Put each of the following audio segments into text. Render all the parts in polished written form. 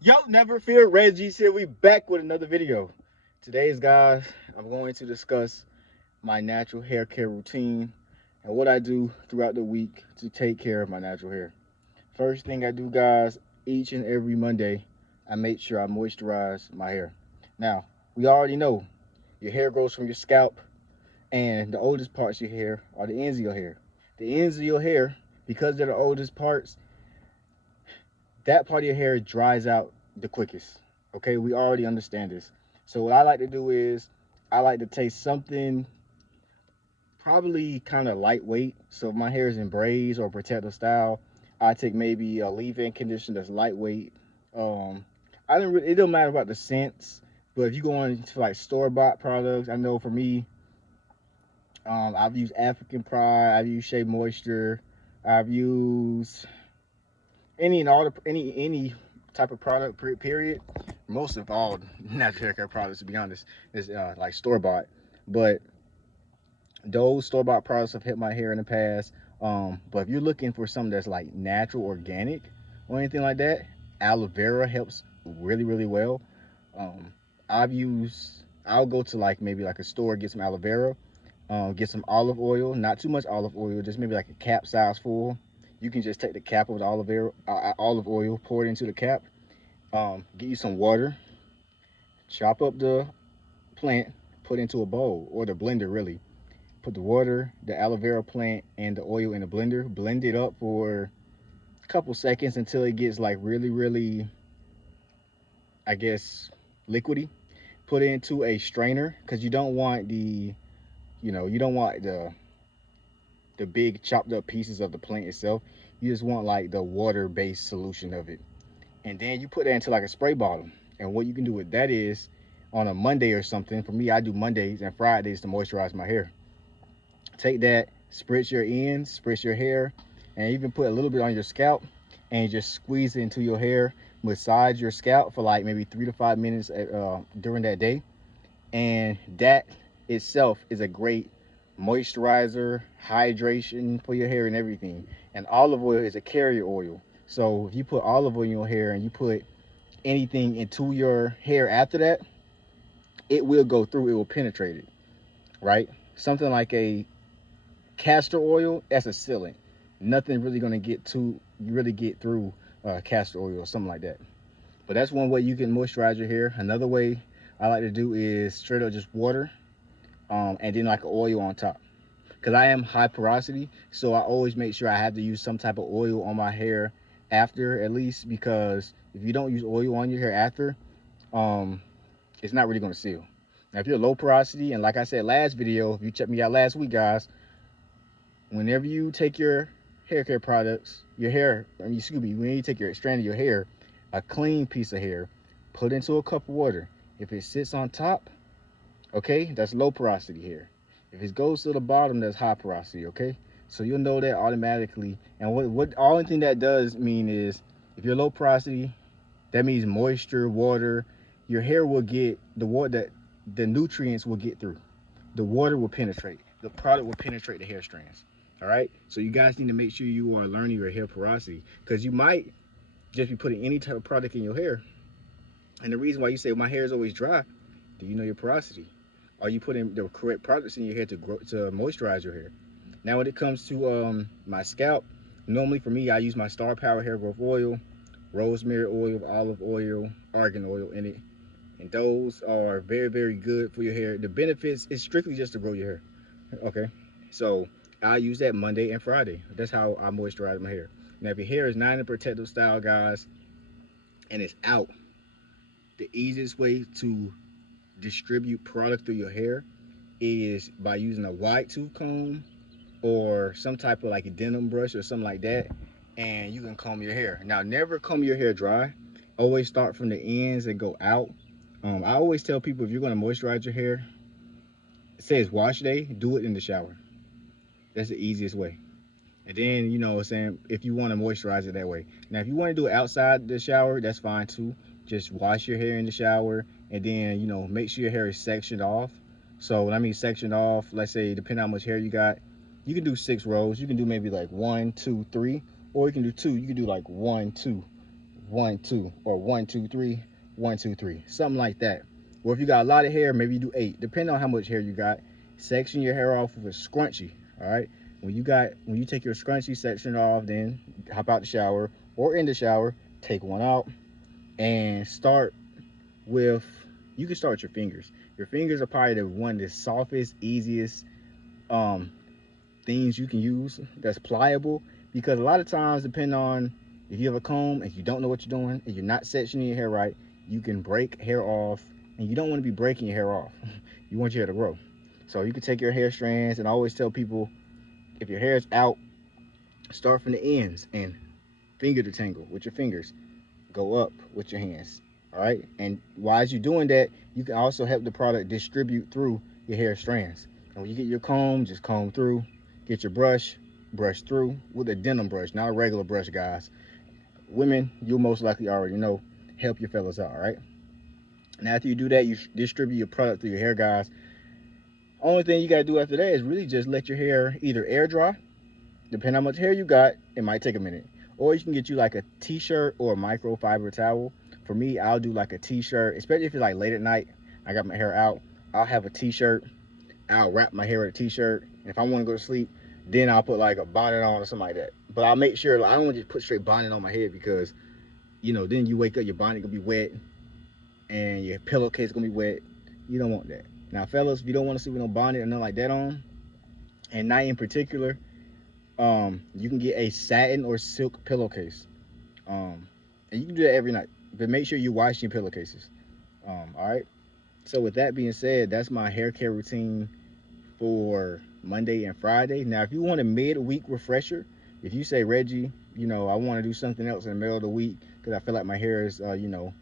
Yo, never fear, Reggie's here. We back with another video. Today's guys, I'm going to discuss my natural hair care routine and what I do throughout the week to take care of my natural hair. First thing I do, guys, each and every Monday, I make sure I moisturize my hair. Now, we already know your hair grows from your scalp, and the oldest parts of your hair are the ends of your hair. The ends of your hair, because they're the oldest parts, that part of your hair dries out the quickest. Okay, we already understand this. So what I like to do is I like to take something probably kind of lightweight. So if my hair is in braids or protective style, I take maybe a leave-in conditioner that's lightweight. Um, I didn't. Really, it don't matter about the scents, but if you go into like store-bought products, I know for me, I've used African Pride, I've used Shea Moisture, I've used any and all the any type of product period. Most of all natural hair care products, to be honest, is like store bought. But those store bought products have hit my hair in the past. But if you're looking for something that's like natural, organic, or anything like that, aloe vera helps really well. Um, I've used. I'll go to like maybe like a store, get some aloe vera, get some olive oil, not too much olive oil, just maybe like a cap size full. You can just take the cap of the olive oil, pour it into the cap, get you some water, chop up the plant, put into a bowl or the blender really. Put the water, the aloe vera plant, and the oil in the blender. Blend it up for a couple seconds until it gets like really, I guess, liquidy. Put it into a strainer because you don't want you don't want the big chopped up pieces of the plant itself. You just want like the water based solution of it. And then you put that into like a spray bottle. And what you can do with that is on a Monday or something. For me, I do Mondays and Fridays to moisturize my hair. Take that, spritz your ends, spritz your hair, and even put a little bit on your scalp and just squeeze it into your hair. Massage your scalp for like maybe 3 to 5 minutes during that day. And that itself is a great moisturizer, hydration for your hair and everything. And olive oil is a carrier oil. So if you put olive oil in your hair and you put anything into your hair after that, it will go through, it will penetrate it, right? Something like a castor oil, that's a sealant. Nothing really gonna get to really get through castor oil or something like that. But that's one way you can moisturize your hair. Another way I like to do is straight up just water, and then like an oil on top. Because I am high porosity, so I always make sure I have to use some type of oil on my hair after at least, because if you don't use oil on your hair after, um, it's not really gonna seal. Now, if you're low porosity, and like I said last video, if you checked me out last week, guys, whenever you take your hair care products, your hair, I mean, excuse me, when you take your strand of your hair, a clean piece of hair, put into a cup of water. If it sits on top, okay, that's low porosity hair. If it goes to the bottom, that's high porosity, okay? So you'll know that automatically. And what only thing that does mean is if you're low porosity, that means moisture, water, your hair will get the water that the nutrients will get through. The water will penetrate. The product will penetrate the hair strands. All right. So you guys need to make sure you are learning your hair porosity because you might just be putting any type of product in your hair. And the reason why you say my hair is always dry, do you know your porosity? Are you putting the correct products in your hair to moisturize your hair? Now, when it comes to my scalp, normally for me, I use my Star Power Hair Growth Oil, rosemary oil, olive oil, argan oil in it, and those are very good for your hair. The benefits is strictly just to grow your hair. Okay, so I use that Monday and Friday. That's how I moisturize my hair. Now, if your hair is not in a protective style, guys, and it's out, the easiest way to distribute product through your hair is by using a wide tooth comb or some type of like a denim brush or something like that, and you can comb your hair. Now, never comb your hair dry. Always start from the ends and go out. I always tell people if you're going to moisturize your hair, it says wash day, do it in the shower. That's the easiest way. And then, you know what I'm saying, if you want to moisturize it that way. Now, if you want to do it outside the shower, that's fine too. Just wash your hair in the shower and then, make sure your hair is sectioned off. So, when I mean sectioned off, let's say, depending on how much hair you got, you can do 6 rows. You can do maybe like one, two, three, or you can do two. You can do like one, two, 1 2, or 1 2 3, 1 2 3, something like that. Or if you got a lot of hair, maybe you do 8, depending on how much hair you got. Section your hair off with a scrunchie. All right, when you take your scrunchie, section it off, then hop out the shower or in the shower, take one out, and start with, you can start with your fingers. Your fingers are probably the one of the softest, easiest um things you can use that's pliable, because a lot of times, depending on if you have a comb and you don't know what you're doing and you're not sectioning your hair right, you can break hair off, and you don't want to be breaking your hair off. You want your hair to grow. So you can take your hair strands, and I always tell people, if your hair is out, start from the ends and finger detangle with your fingers, go up with your hands. All right, and while you're doing that, you can also help the product distribute through your hair strands. And when you get your comb, just comb through. Get your brush, brush through with a denim brush, not a regular brush, guys. Women, you'll most likely already know, help your fellas out. All right, now after you do that, you distribute your product through your hair, guys. Only thing you got to do after that is really just let your hair either air dry. Depending on how much hair you got, it might take a minute. Or you can get you like a t-shirt or a microfiber towel. For me, I'll do like a t-shirt, especially if it's like late at night, I got my hair out, I'll have a t-shirt, I'll wrap my hair in a t-shirt, and if I want to go to sleep, then I'll put like a bonnet on or something like that. But I'll make sure, like, I don't want to just put straight bonnet on my head, because, you know, then you wake up, your bonnet gonna be wet, and your pillowcase gonna be wet. You don't want that. Now, fellas, if you don't want to sleep with no bonnet or nothing like that on, and night in particular, you can get a satin or silk pillowcase, and you can do that every night, but make sure you wash your pillowcases. All right, so with that being said, that's my hair care routine for Monday and Friday. Now if you want a midweek refresher, if you say, Reggie, you know, I want to do something else in the middle of the week because I feel like my hair is you know,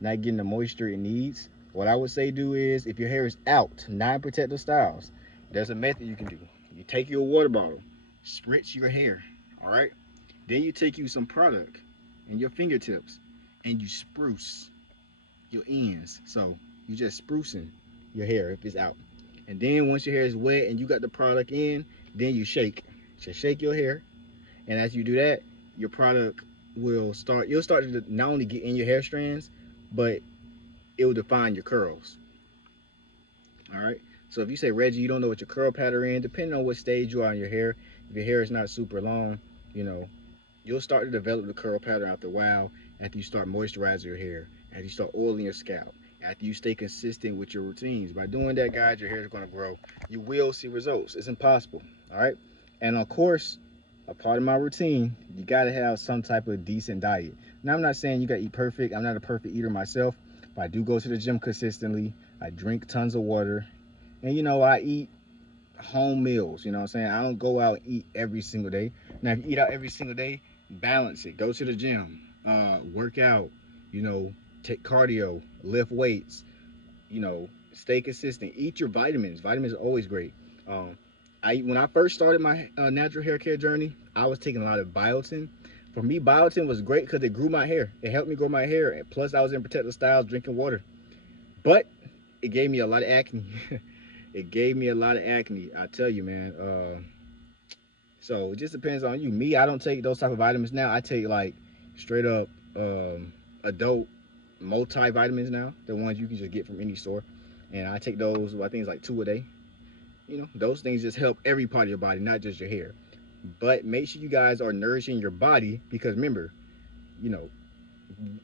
not getting the moisture it needs, what I would say do is, if your hair is out, non-protective styles, there's a method you can do. You take your water bottle, spritz your hair, all right? Then you take you some product in your fingertips and you spruce your ends. So you just sprucing your hair if it's out. And then once your hair is wet and you got the product in, then you shake. Just shake your hair. And as you do that, your product will start, you'll start to not only get in your hair strands, but it will define your curls. All right. So if you say, Reggie, you don't know what your curl pattern is, depending on what stage you are in your hair, if your hair is not super long, you know, you'll start to develop the curl pattern after a while, after you start moisturizing your hair, after you start oiling your scalp, after you stay consistent with your routines. By doing that, guys, your hair is going to grow. You will see results. It's impossible. All right. And of course, a part of my routine, you got to have some type of decent diet. Now, I'm not saying you got to eat perfect. I'm not a perfect eater myself, but I do go to the gym consistently. I drink tons of water. And, you know, I eat home meals. You know what I'm saying? I don't go out and eat every single day. Now, if you eat out every single day, balance it. Go to the gym, work out, you know, take cardio, lift weights, you know, stay consistent. Eat your vitamins. Vitamins are always great. Um, when I first started my natural hair care journey, I was taking a lot of biotin. For me, biotin was great because it grew my hair. It helped me grow my hair. And plus, I was in protective styles, drinking water. But it gave me a lot of acne. It gave me a lot of acne. I tell you, man. So it just depends on you. Me, I don't take those type of vitamins now. I take like straight up adult multivitamins now, the ones you can just get from any store. And I take those, I think it's like 2 a day. You know, those things just help every part of your body, not just your hair. But make sure you guys are nourishing your body, because remember, you know,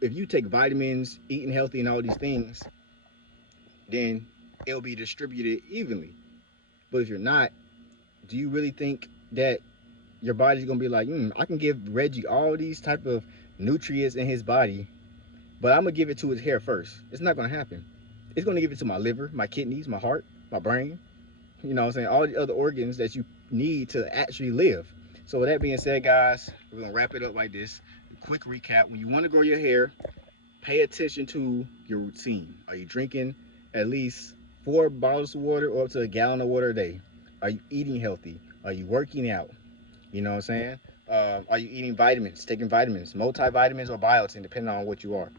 if you take vitamins, eating healthy, and all these things, then it'll be distributed evenly. But if you're not, do you really think that your body's gonna be like, I can give Reggie all these type of nutrients in his body, but I'm gonna give it to his hair first? It's not gonna happen. It's gonna give it to my liver, my kidneys, my heart, my brain. You know what I'm saying? All the other organs that you need to actually live. So with that being said, guys, we're gonna wrap it up like this. A quick recap: when you want to grow your hair, pay attention to your routine. Are you drinking at least 4 bottles of water or up to a gallon of water a day? Are you eating healthy? Are you working out? You know what I'm saying? Are you eating vitamins, taking vitamins, multivitamins or biotin, depending on what you are?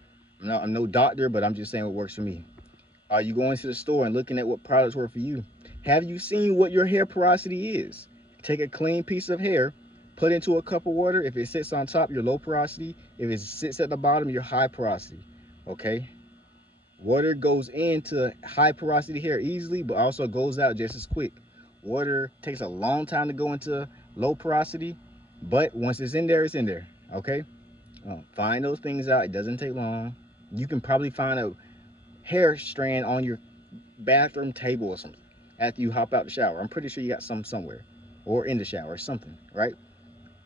I'm no doctor, but I'm just saying what works for me. Are you going to the store and looking at what products work for you? Have you seen what your hair porosity is? Take a clean piece of hair, Put into a cup of water. If it sits on top, you're low porosity. If it sits at the bottom, you're high porosity. Okay? Water goes into high porosity hair easily, but also goes out just as quick. Water takes a long time to go into low porosity, but once it's in there, it's in there. Okay? Find those things out. It doesn't take long. You can probably find a hair strand on your bathroom table or something after you hop out the shower. I'm pretty sure you got some somewhere, or in the shower or something, right?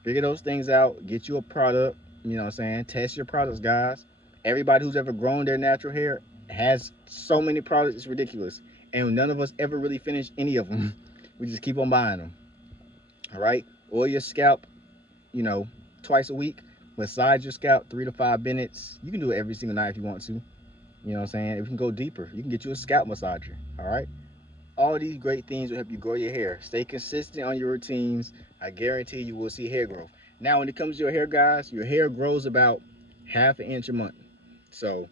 Figure those things out. Get you a product. You know what I'm saying? Test your products, guys. Everybody who's ever grown their natural hair has so many products, it's ridiculous. And none of us ever really finish any of them. We just keep on buying them. All right? Oil your scalp, you know, twice a week. Massage your scalp 3 to 5 minutes. You can do it every single night if you want to. You know what I'm saying? If you can go deeper, you can get you a scalp massager. All right? All these great things will help you grow your hair. Stay consistent on your routines. I guarantee you will see hair growth. Now, when it comes to your hair, guys, your hair grows about half an inch a month. So,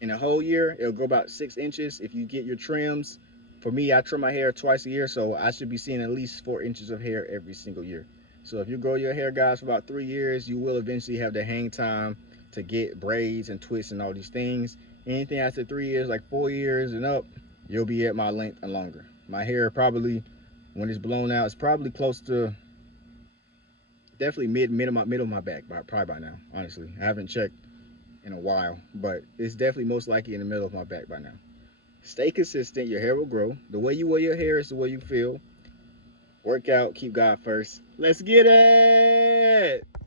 in a whole year, it'll grow about 6 inches if you get your trims. For me, I trim my hair twice a year, so I should be seeing at least 4 inches of hair every single year. So, if you grow your hair, guys, for about 3 years, you will eventually have the hang time to get braids and twists and all these things. Anything after 3 years, like 4 years and up, you'll be at my length and longer. My hair probably, when it's blown out, it's probably close to definitely middle of my back, probably by now. Honestly, I haven't checked in a while, but it's definitely most likely in the middle of my back by now. Stay consistent. Your hair will grow. The way you wear your hair is the way you feel. Work out. Keep God first. Let's get it.